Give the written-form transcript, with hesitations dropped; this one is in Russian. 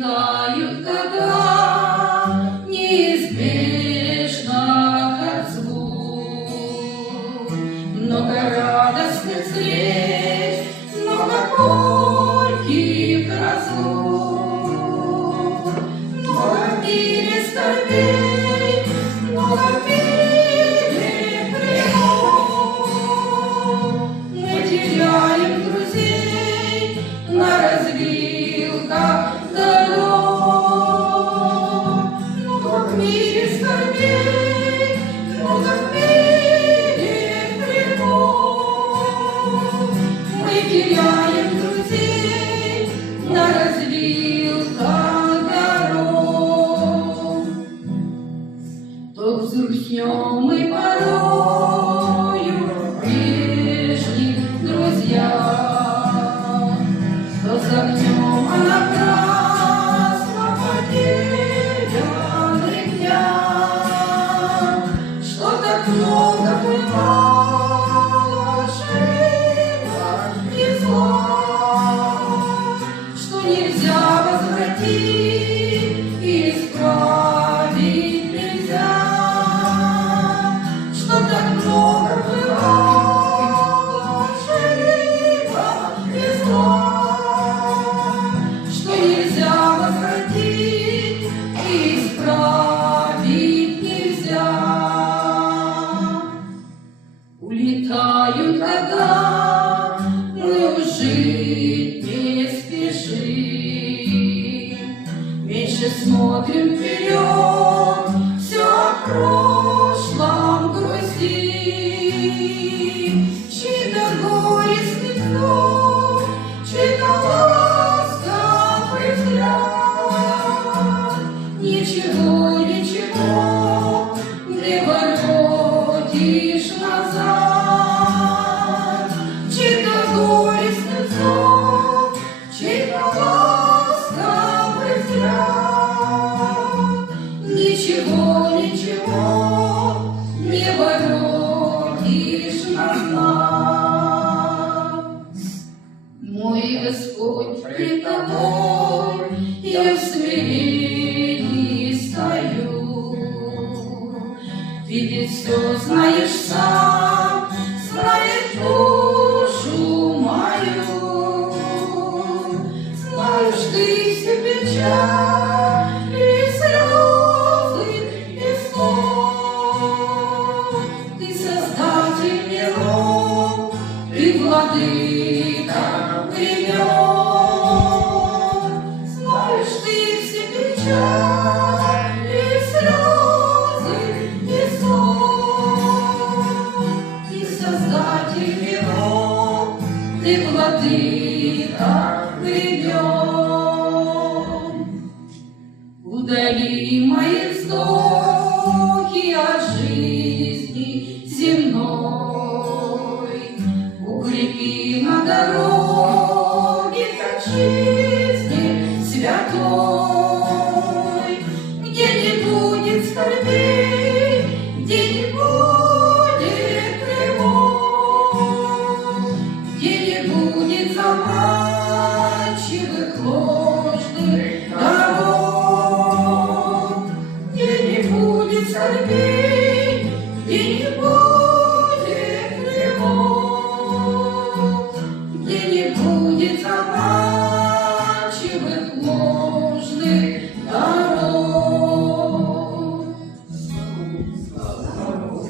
Улетают года, неизбежно как звук. Много радостных встреч, много горьких разлук. Много в мире скорбей, много в мире тревог. Мы теряем друзей на развилках дорог. Много в мире скорбей, много в мире тревог. Мы теряем друзей на развилках дорог. То взрухнем мы порою прежних друзьях, то загнем, а напрасно потерянных днях. Что так много бывало ошибок и зла, что нельзя возвратить и исправить нельзя. Что так много бывало ошибок и зла, что нельзя возвратить и исправить нельзя. Улетают года, мы уже не спешим, меньше смотрим вперед, все о прошлом грустим. Чьи-то горестный вздох, чей-то ласковый взгляд. Ничего, ничего не воротишь назад. Чей-то горестный вздох, чей-то ласковый взгляд. Ничего, ничего не воротишь назад. Мой Господь пред тобой, я в смирении стою. Видеть все знаешь сам, знаешь душу мою. Знаешь ты все печали, слезы и сон. Ты создатель миров, ты владыка времен. Знаешь ты все печали, слезы и сон. Ты создатель миров, ты владыка времен. Удали мои вздохи от жизни земной.